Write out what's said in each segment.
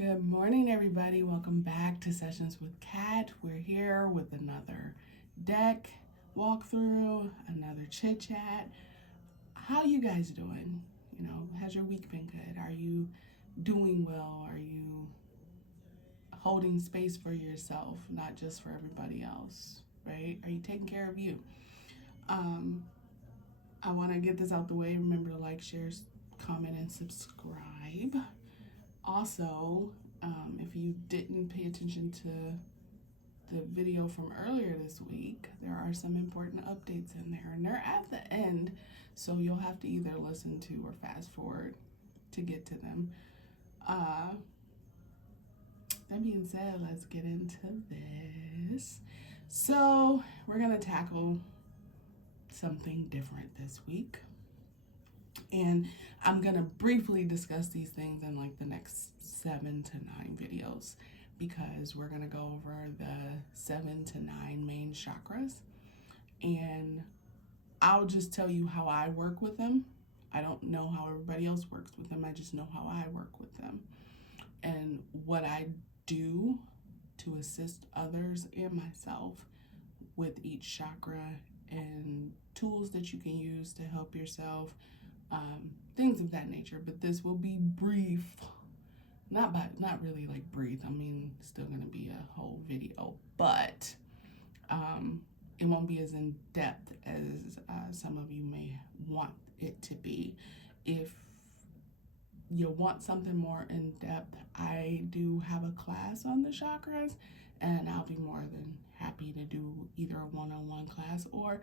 Good morning, everybody. Welcome back to Sessions with Kat. We're here with another deck walkthrough, another chit chat. How you guys doing? Has your week been good? Are you doing well? Are you holding space for yourself, not just for everybody else, right? Are you taking care of you? I want to get this out the way. Remember to like, share, comment, and subscribe. Also, if you didn't pay attention to the video from earlier this week, there are some important updates in there, and they're at the end, so you'll have to either listen to or fast forward to get to them. That being said, let's get into this. So we're gonna tackle something different this week, and I'm gonna briefly discuss these things in like the next 7 to 9 videos, because we're gonna go over the 7 to 9 main chakras, and I'll just tell you how I work with them. I don't know how everybody else works with them. I just know how I work with them and what I do to assist others and myself with each chakra, and tools that you can use to help yourself, things of that nature. But this will be brief, not really like brief. I mean, it's still gonna be a whole video, but it won't be as in depth as some of you may want it to be. If you want something more in depth, I do have a class on the chakras, and I'll be more than happy to do either a one-on-one class or,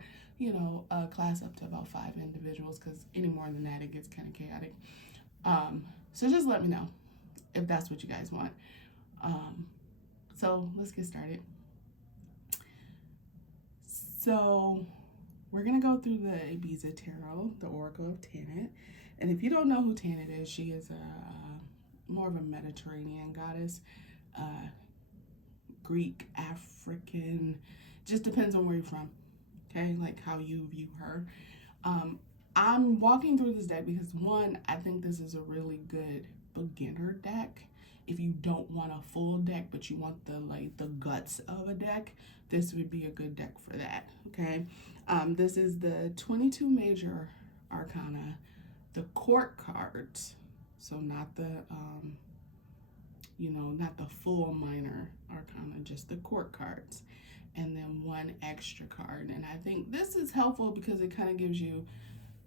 a class up to about 5 individuals, because any more than that, it gets kind of chaotic. So just let me know if that's what you guys want. So let's get started. So we're going to go through the Ibiza Tarot, the Oracle of Tanit. And if you don't know who Tanit is, she is more of a Mediterranean goddess, Greek, African, just depends on where you're from, okay, like how you view her. I'm walking through this deck because, one, I think this is a really good beginner deck. If you don't want a full deck, but you want the guts of a deck, this would be a good deck for that, okay? This is the 22 major arcana, the court cards, so not the not the full minor arcana, just the court cards, and then 1 extra card. And I think this is helpful because it kind of gives you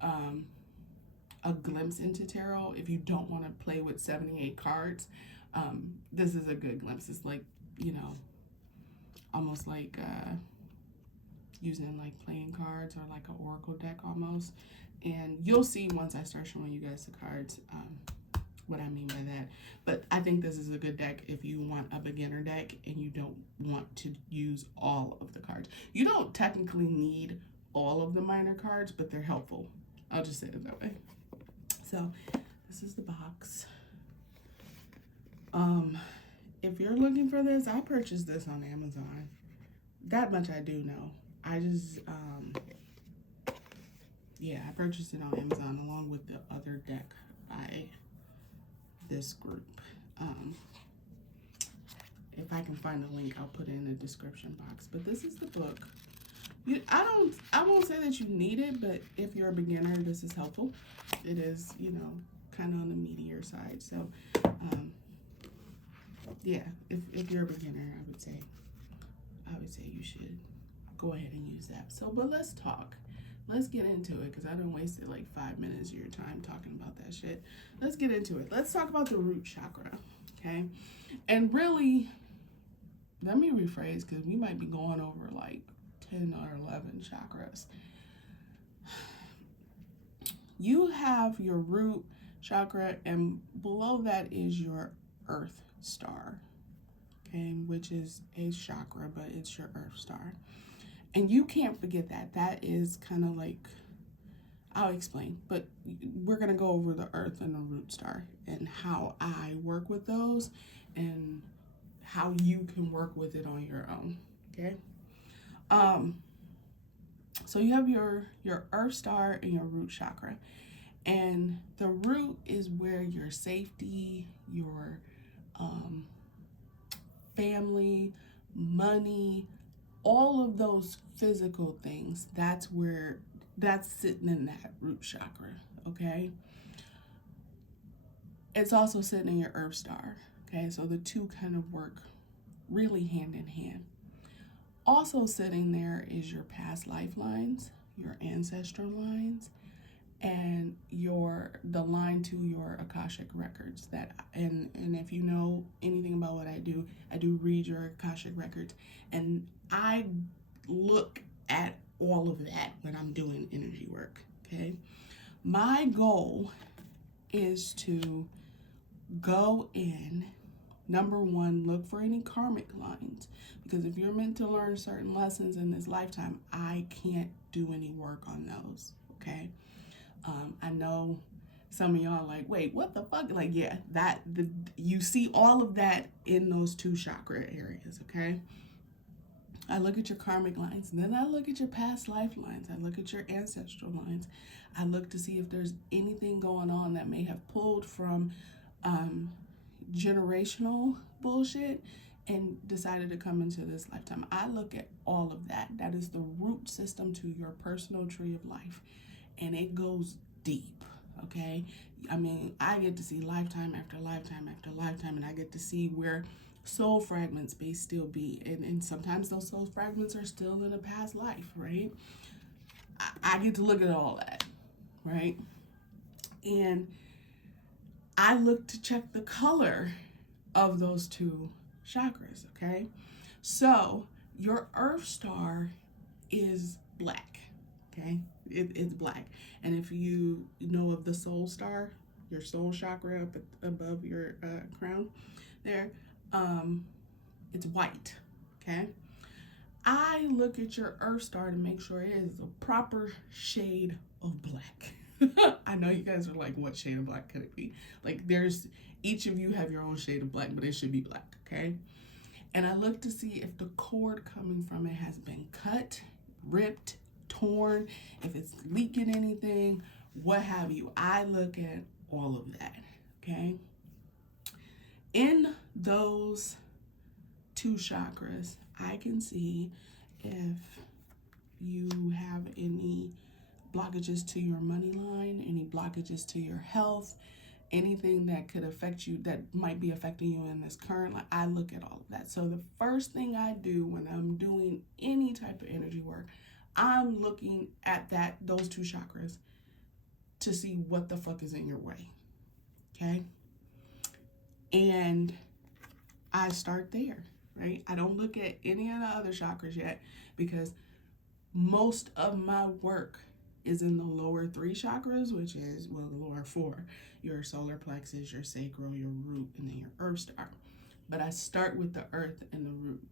a glimpse into tarot. If you don't want to play with 78 cards, this is a good glimpse. It's like, almost like using like playing cards or like an oracle deck almost. And you'll see once I start showing you guys the cards what I mean by that. But I think this is a good deck if you want a beginner deck and you don't want to use all of the cards. You don't technically need all of the minor cards, but they're helpful. I'll just say it that way. So this is the box. If you're looking for this, I purchased this on Amazon. That much I do know. I just, I purchased it on Amazon along with the other deck by this group. If I can find the link, I'll put it in the description box. But this is the book. I won't say that you need it, but if you're a beginner, this is helpful. It is, kind of on the meatier side. So, if you're a beginner, I would say you should go ahead and use that. So, but let's talk. Let's get into it, because I done wasted like 5 minutes of your time talking about that shit. Let's get into it. Let's talk about the root chakra, okay? And really, let me rephrase, because we might be going over like 10 or 11 chakras. You have your root chakra, and below that is your earth star, okay, which is a chakra, but it's your earth star. And you can't forget that. That is kind of like, I'll explain, but we're going to go over the earth and the root star and how I work with those and how you can work with it on your own, okay? So you have your earth star and your root chakra. And the root is where your safety, your family, money, all of those physical things, that's sitting in that root chakra, okay? It's also sitting in your earth star, okay? So the two kind of work really hand in hand. Also sitting there is your past lifelines, your ancestral lines, and the line to your Akashic records. And if you know anything about what I do read your Akashic records, and I look at all of that when I'm doing energy work. Okay, my goal is to go in. Number one, look for any karmic lines, because if you're meant to learn certain lessons in this lifetime, I can't do any work on those. Okay. I know some of y'all like, wait, what the fuck? Like, yeah, you see all of that in those two chakra areas, okay? I look at your karmic lines, and then I look at your past lifelines. I look at your ancestral lines. I look to see if there's anything going on that may have pulled from generational bullshit and decided to come into this lifetime. I look at all of that. That is the root system to your personal tree of life. And it goes deep, okay? I mean, I get to see lifetime after lifetime after lifetime, and I get to see where soul fragments may still be. And sometimes those soul fragments are still in a past life, right? I get to look at all that, right? And I look to check the color of those two chakras, okay? So your earth star is black, okay? It's black. And if you know of the soul star, your soul chakra up above your crown there, it's white, okay? I look at your earth star to make sure it is a proper shade of black. I know you guys are like, what shade of black could it be? Like, each of you have your own shade of black, but it should be black, okay? And I look to see if the cord coming from it has been cut, ripped, torn, if it's leaking anything, what have you. I look at all of that, okay? In those two chakras, I can see if you have any blockages to your money line, any blockages to your health, anything that could affect you, that might be affecting you in this current life. I look at all of that. So the first thing I do when I'm doing any type of energy work, I'm looking at those two chakras to see what the fuck is in your way, okay? And I start there, right? I don't look at any of the other chakras yet, because most of my work is in the lower three chakras, which is, well, the lower four, your solar plexus, your sacral, your root, and then your earth star. But I start with the earth and the root,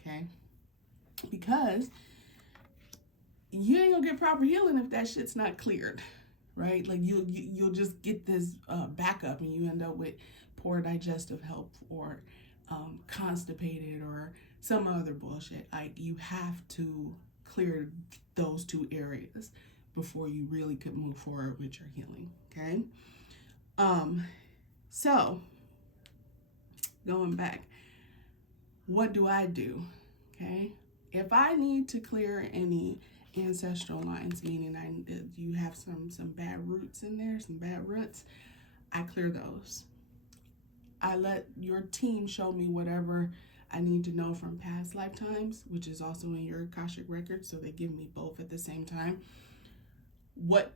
okay? Because you ain't gonna get proper healing if that shit's not cleared, right? Like, you'll just get this backup, and you end up with poor digestive health, or constipated, or some other bullshit. Like, you have to clear those two areas before you really could move forward with your healing, okay? So going back, what do I do, okay? If I need to clear any ancestral lines, meaning you have some bad roots in there, some bad roots, I clear those. I let your team show me whatever I need to know from past lifetimes, which is also in your Akashic record, so they give me both at the same time. What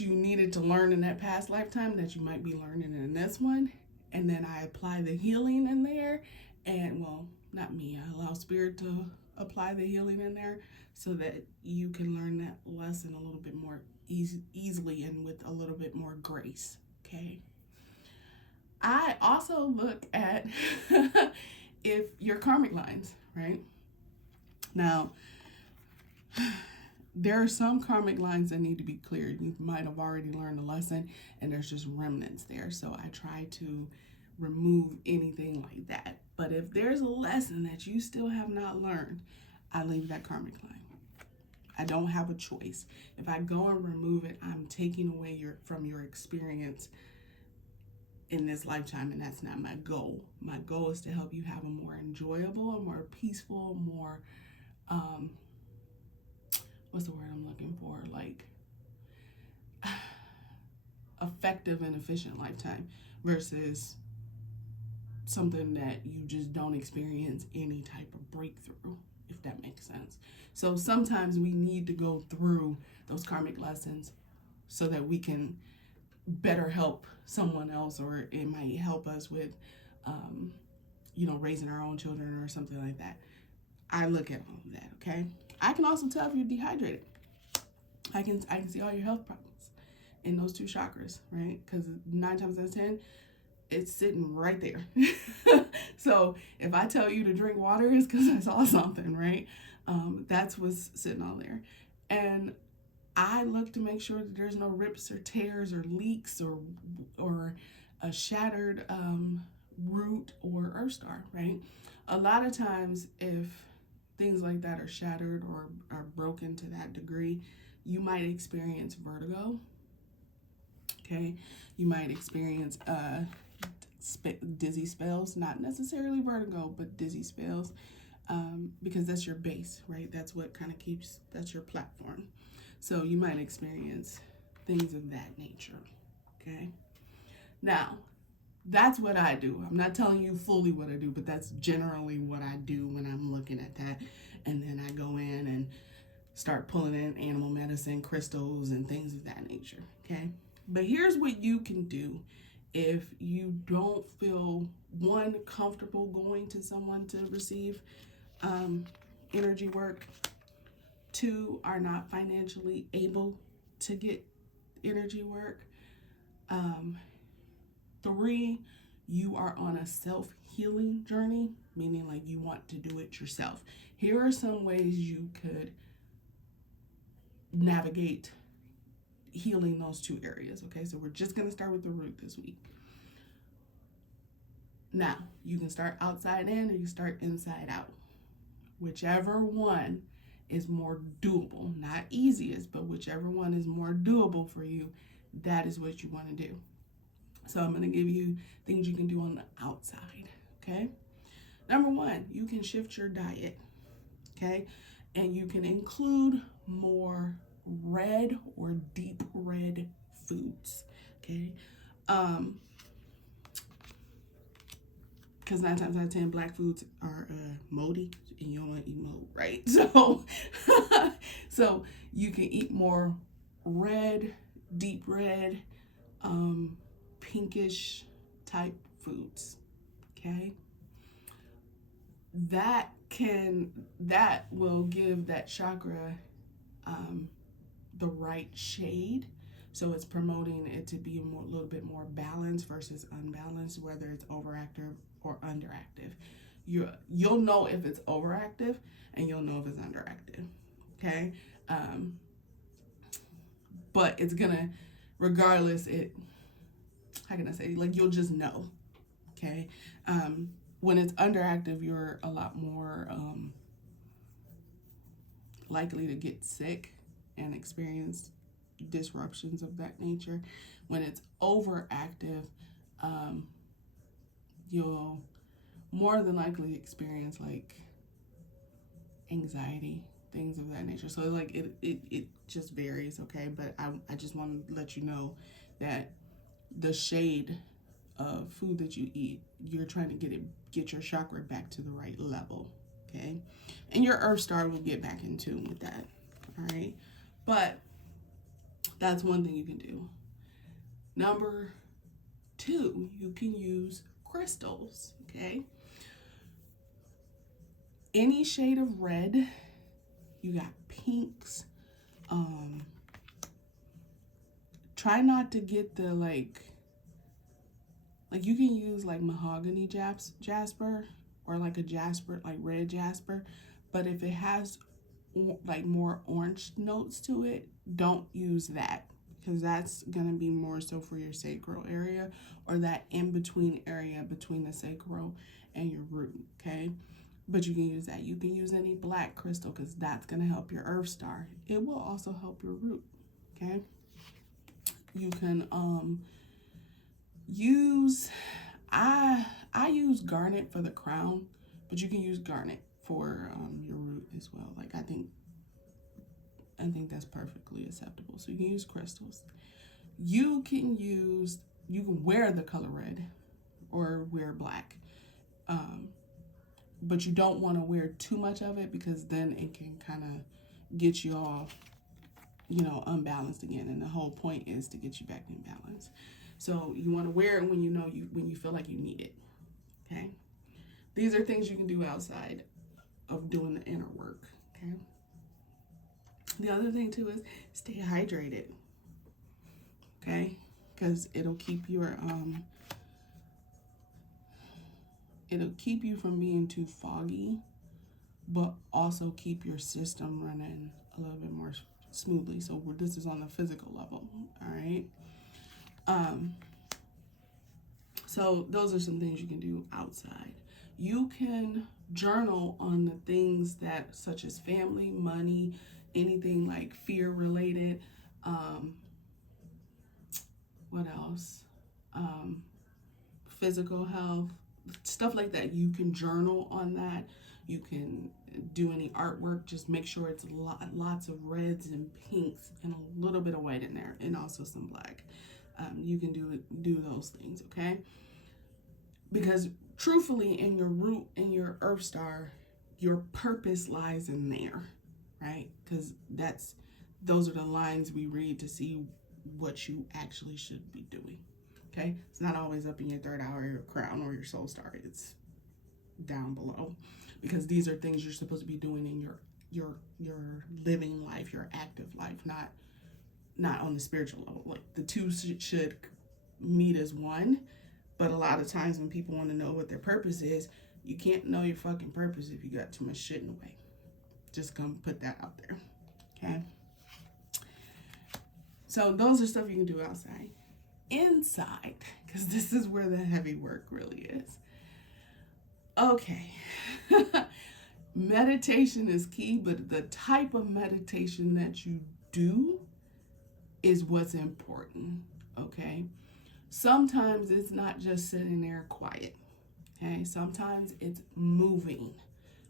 you needed to learn in that past lifetime that you might be learning in this one, and then I apply the healing in there, and, well, not me, I allow spirit to apply the healing in there so that you can learn that lesson a little bit more easily and with a little bit more grace, okay? I also look at if your karmic lines, right? Now, there are some karmic lines that need to be cleared. You might have already learned a lesson, and there's just remnants there. So I try to remove anything like that. But if there's a lesson that you still have not learned, I leave that karmic line. I don't have a choice. If I go and remove it, I'm taking away from your experience in this lifetime, and that's not my goal. My goal is to help you have a more enjoyable, a more peaceful, more what's the word I'm looking for? Like effective and efficient lifetime versus something that you just don't experience any type of breakthrough, if that makes sense. So sometimes we need to go through those karmic lessons so that we can better help someone else, or it might help us with, raising our own children or something like that. I look at all of that, okay? I can also tell if you're dehydrated. I can see all your health problems in those two chakras, right? Because 9 times out of 10, it's sitting right there. So if I tell you to drink water, it's because I saw something, right? That's what's sitting on there. And I look to make sure that there's no rips or tears or leaks or a shattered root or earth star, right? A lot of times if things like that are shattered or are broken to that degree, you might experience vertigo, okay? You might experience dizzy spells, not necessarily vertigo, but dizzy spells, because that's your base, right? That's what kind of that's your platform. So you might experience things of that nature, okay? Now, that's what I do. I'm not telling you fully what I do, but that's generally what I do when I'm looking at that. And then I go in and start pulling in animal medicine, crystals, and things of that nature, okay? But here's what you can do if you don't feel, one, comfortable going to someone to receive energy work, 2, are not financially able to get energy work, 3, you are on a self-healing journey, meaning like you want to do it yourself. Here are some ways you could navigate healing those 2 areas, okay? So we're just going to start with the root this week. Now, you can start outside in or you start inside out. Whichever one is more doable, not easiest, but whichever one is more doable for you, that is what you want to do. So I'm going to give you things you can do on the outside, okay? Number 1, you can shift your diet, okay? And you can include more red or deep red foods, okay? Because 9 times out of 10, black foods are moldy, and you don't want to eat mold, right? So you can eat more red, deep red, pinkish type foods, okay? That will give that chakra the right shade. So it's promoting it to be a little bit more balanced versus unbalanced, whether it's overactive or underactive. You'll know if it's overactive and you'll know if it's underactive, okay? But it's gonna, regardless, how can I say, like, you'll just know, okay? When it's underactive, you're a lot more likely to get sick and experience disruptions of that nature. When it's overactive, you'll more than likely experience like anxiety, things of that nature. So like it just varies, okay? But I just want to let you know that the shade of food that you eat, you're trying to get your chakra back to the right level, okay? And your earth star will get back in tune with that, all right? But that's one thing you can do. Number 2, you can use crystals, okay? Any shade of red, you got pinks. Try not to get the like you can use like mahogany jasper or like a jasper, like red jasper, but if it has like more orange notes to it, don't use that, because that's gonna be more so for your sacral area or that in-between area between the sacral and your root, okay? But you can use that. You can use any black crystal because that's gonna help your earth star. It will also help your root, okay? You can use, I use garnet for the crown, but you can use garnet for your root as well. Like I think that's perfectly acceptable. So you can use crystals. You can wear the color red or wear black. But you don't want to wear too much of it because then it can kind of get you all, unbalanced again. And the whole point is to get you back in balance. So you want to wear it when when you feel like you need it. Okay. These are things you can do outside of doing the inner work. Okay. The other thing too is stay hydrated. Okay, because it'll keep you from being too foggy, but also keep your system running a little bit more smoothly. So this is on the physical level. All right. So those are some things you can do outside. You can journal on the things that, such as family, money, anything like fear related. What else? Physical health, stuff like that. You can journal on that. You can do any artwork. Just make sure it's lots of reds and pinks and a little bit of white in there, and also some black. You can do those things, okay? Because truthfully, in your root, in your earth star, your purpose lies in there, right? Because those are the lines we read to see what you actually should be doing. Okay, it's not always up in your third eye or your crown or your soul star. It's down below, because these are things you're supposed to be doing in your living life, your active life, not on the spiritual level. Like the two should meet as one. But a lot of times when people want to know what their purpose is, you can't know your fucking purpose if you got too much shit in the way. Just come put that out there. Okay. So those are stuff you can do outside. Inside, because this is where the heavy work really is. Okay. Meditation is key, but the type of meditation that you do is what's important. Okay. Sometimes it's not just sitting there quiet. Okay. Sometimes it's moving,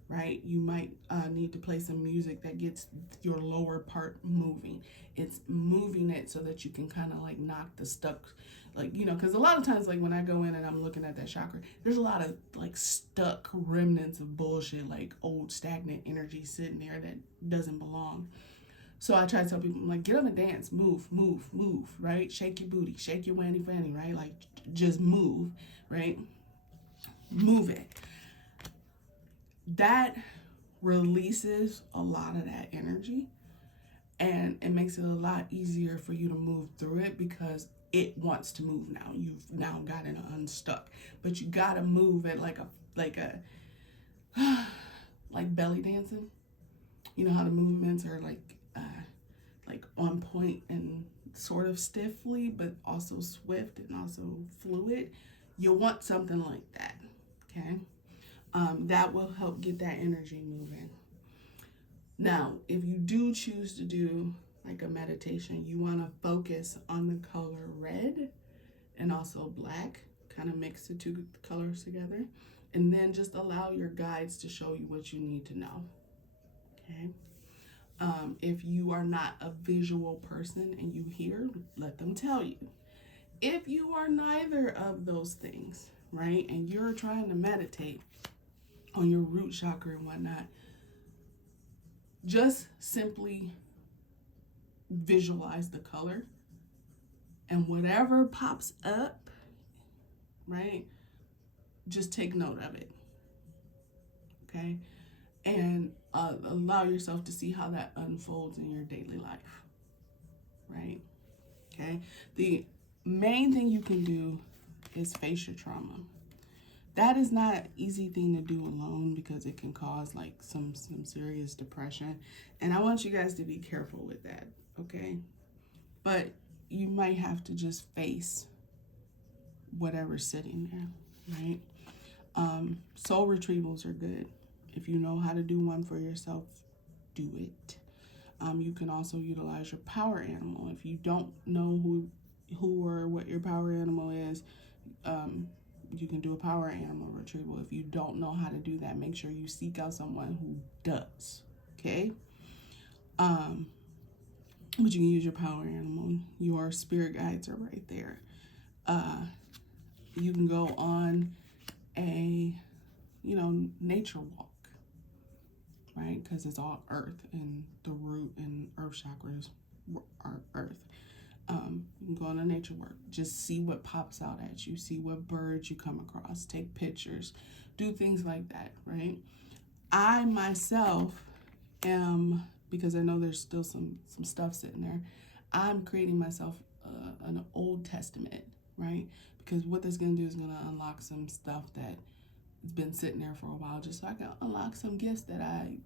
right? You might need to play some music that gets your lower part moving. It's moving it so that you can kind of like knock the stuck, like, because a lot of times, like when I go in and I'm looking at that chakra, there's a lot of like stuck remnants of bullshit, like old stagnant energy sitting there that doesn't belong. So I try to tell people, like, get on the dance, move, right? Shake your booty, shake your wanny fanny, right? Like, just move, right? Move it. That releases a lot of that energy, and it makes it a lot easier for you to move through it because it wants to move now. You've now gotten unstuck, but you gotta move it like belly dancing. You know how the movements are like on point and sort of stiffly, but also swift and also fluid. You want something like that, okay? That will help get that energy moving. Now, if you do choose to do like a meditation, you want to focus on the color red and also black, kind of mix the two colors together, and then just allow your guides to show you what you need to know, okay? If you are not a visual person and you hear, let them tell you. If you are neither of those things, right, and you're trying to meditate on your root chakra and whatnot, just simply visualize the color, and whatever pops up, right, just take note of it, okay? And allow yourself to see how that unfolds in your daily life, right? Okay. The main thing you can do is face your trauma. That is not an easy thing to do alone because it can cause like some serious depression. And I want you guys to be careful with that, okay? But you might have to just face whatever's sitting there, right? Soul retrievals are good. If you know how to do one for yourself, do it. You can also utilize your power animal. If you don't know who or what your power animal is, you can do a power animal retrieval. If you don't know how to do that, make sure you seek out someone who does. Okay. But you can use your power animal. Your spirit guides are right there. You can go on a, nature walk, right? Because it's all earth, and the root and earth chakras are earth. You can go on a nature walk. Just see what pops out at you. See what birds you come across. Take pictures. Do things like that, right? I myself am, because I know there's still some stuff sitting there, I'm creating myself an Old Testament, right? Because what this is going to do is going to unlock some stuff that has been sitting there for a while, just so I can unlock some gifts that I,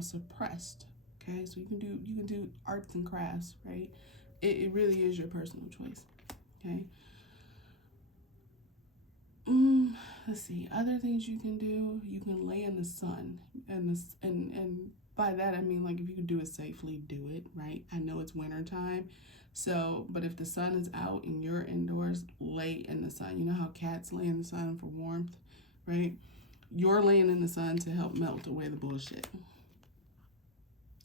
suppressed. Okay, so you can do arts and crafts, right? It really is your personal choice. Okay. Let's see. Other things you can do. You can lay in the sun, and by that I mean, like, if you can do it safely, do it. Right. I know it's winter time, so but if the sun is out and you're indoors, lay in the sun. You know how cats lay in the sun for warmth, right? You're laying in the sun to help melt away the bullshit.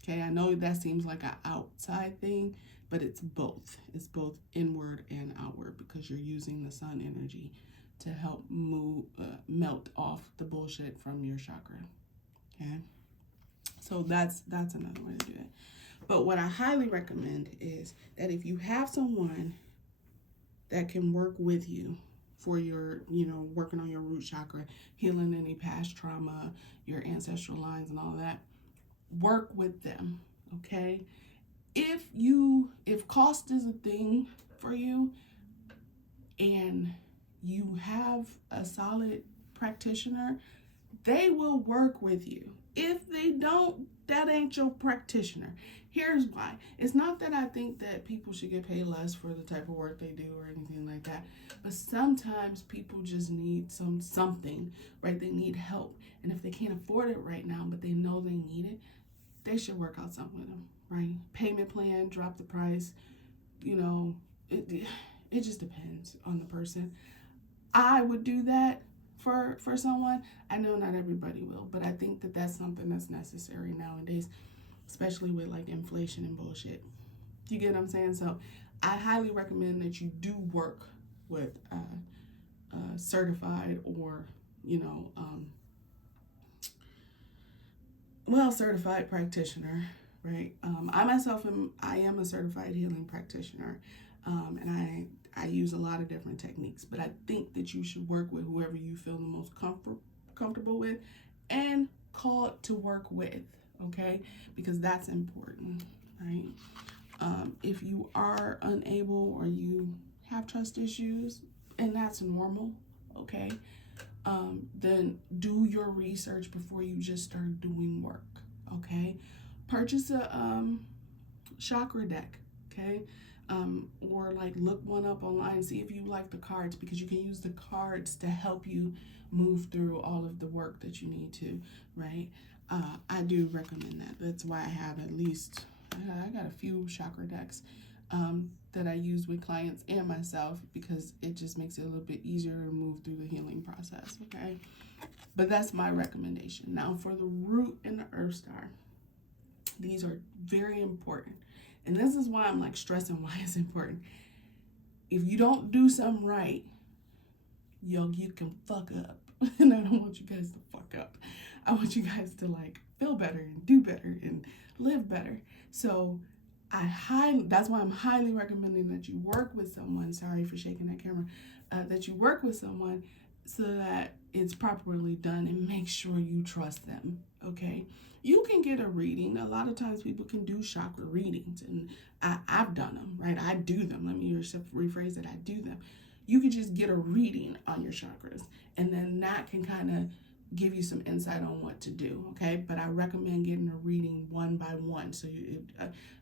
Okay. I know that seems like an outside thing, but it's both. It's both inward and outward, because you're using the sun energy to help melt off the bullshit from your chakra. Okay, so that's another way to do it. But what I highly recommend is that if you have someone that can work with you for your, working on your root chakra, healing any past trauma, your ancestral lines and all that, work with them. Okay, if cost is a thing for you, and you have a solid practitioner, they will work with you. If they don't, that ain't your practitioner. Here's why. It's not that I think that people should get paid less for the type of work they do or anything like that, but sometimes people just need something, right? They need help. And if they can't afford it right now, but they know they need it, they should work out something with them, right? Payment plan, drop the price, it just depends on the person. I would do that for someone. I know not everybody will, but I think that that's something that's necessary nowadays, especially with like inflation and bullshit. You get what I'm saying? So I highly recommend that you do work with a certified or, certified practitioner, right? I myself am a certified healing practitioner, and I use a lot of different techniques, but I think that you should work with whoever you feel the most comfortable with and called to work with, okay? Because that's important, right? If you are unable or you have trust issues, and that's normal, okay? Then do your research before you just start doing work, okay? Purchase a chakra deck, okay? Or like look one up online, see if you like the cards, because you can use the cards to help you move through all of the work that you need to, right? I do recommend that. That's why I have at least, I got a few chakra decks that I use with clients and myself, because it just makes it a little bit easier to move through the healing process, okay? But that's my recommendation. Now for the root and the earth star, these are very important. And this is why I'm like stressing why it's important. If you don't do something right, you can fuck up. And I don't want you guys to fuck up. I want you guys to like feel better and do better and live better. So that's why I'm highly recommending that you work with someone. Sorry for shaking that camera. That you work with someone so that it's properly done, and make sure you trust them, okay? You can get a reading. A lot of times people can do chakra readings, and I've done them, right? I do them. Let me rephrase it. I do them. You can just get a reading on your chakras, and then that can kind of give you some insight on what to do, okay? But I recommend getting a reading one by one. So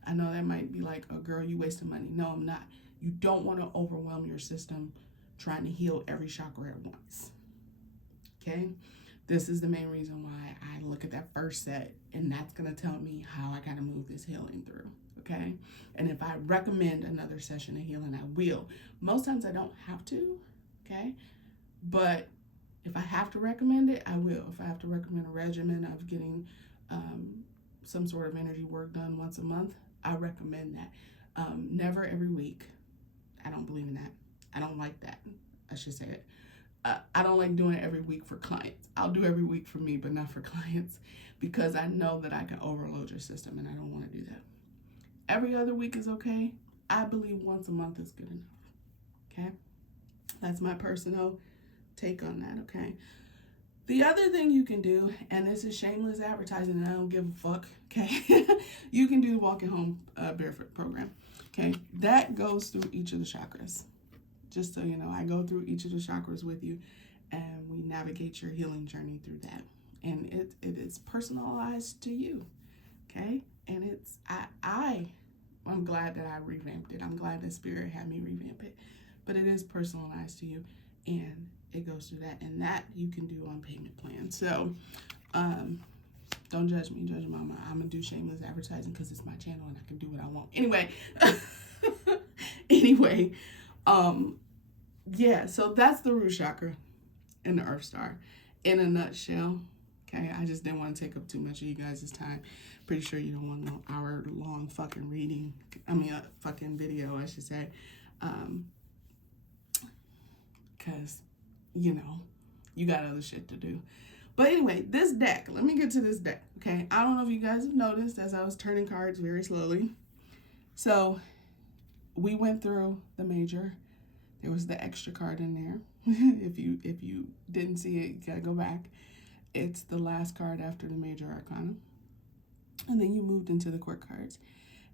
I know that might be like, oh, girl, you wasting money. No, I'm not. You don't want to overwhelm your system trying to heal every chakra at once, okay? This is the main reason why I look at that first set, and that's going to tell me how I got to move this healing through, okay? And if I recommend another session of healing, I will. Most times I don't have to, okay? But if I have to recommend it, I will. If I have to recommend a regimen of getting some sort of energy work done once a month, I recommend that. Never every week. I don't believe in that. I don't like that. I should say it. I don't like doing it every week for clients. I'll do every week for me, but not for clients, because I know that I can overload your system and I don't want to do that. Every other week is okay. I believe once a month is good enough. Okay? That's my personal take on that. Okay? The other thing you can do, and this is shameless advertising and I don't give a fuck, okay? You can do the Walking Home Barefoot program. Okay? That goes through each of the chakras. Just so you know, I go through each of the chakras with you and we navigate your healing journey through that. And it is personalized to you. Okay? And it's I'm glad that I revamped it. I'm glad that Spirit had me revamp it. But it is personalized to you and it goes through that. And that you can do on payment plan. So don't judge me, judge mama. I'm gonna do shameless advertising because it's my channel and I can do what I want. Anyway, yeah, so that's the root chakra and the earth star in a nutshell. Okay, I just didn't want to take up too much of you guys' time. Pretty sure you don't want no hour-long fucking fucking video, I should say. Because, you got other shit to do. But anyway, this deck, let me get to this deck, okay? I don't know if you guys have noticed as I was turning cards very slowly. So, we went through the major. There was the extra card in there. If you didn't see it, you gotta go back. It's the last card after the major arcana. And then you moved into the court cards.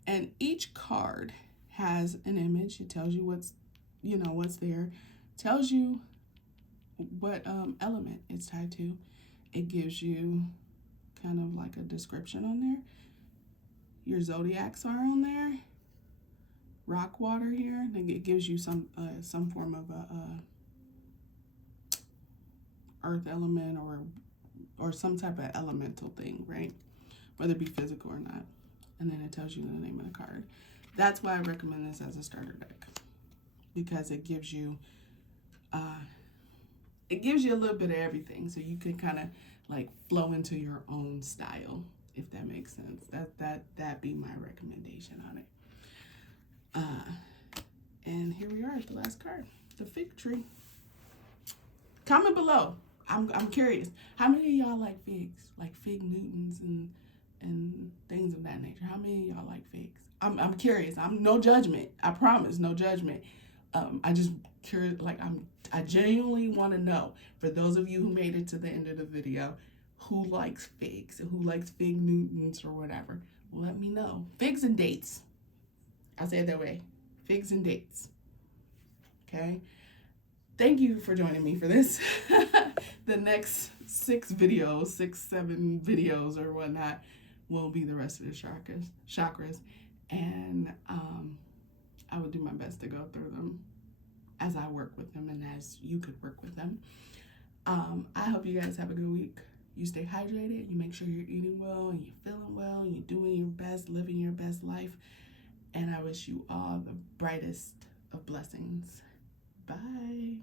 And each card has an image. It tells you what's there. Tells you what element it's tied to. It gives you kind of like a description on there. Your zodiacs are on there. Rock water here. Then it gives you some form of a earth element or some type of elemental thing, right? Whether it be physical or not. And then it tells you the name of the card. That's why I recommend this as a starter deck, because it gives you a little bit of everything, so you can kind of like flow into your own style, if that makes sense. That'd be my recommendation on it. And here we are at the last card, the fig tree. Comment below. I'm curious. How many of y'all like figs, like fig Newtons and things of that nature? How many of y'all like figs? I'm curious. I'm no judgment. I promise, no judgment. I just curious. Like I genuinely want to know, for those of you who made it to the end of the video, who likes figs and who likes fig Newtons or whatever. Let me know. Figs and dates. I'll say it that way. Figs and dates. Okay. Thank you for joining me for this. The next 7 videos or whatnot will be the rest of the chakras. And I will do my best to go through them as I work with them and as you could work with them. I hope you guys have a good week. You stay hydrated, you make sure you're eating well and you're feeling well and you're doing your best, living your best life. And I wish you all the brightest of blessings. Bye.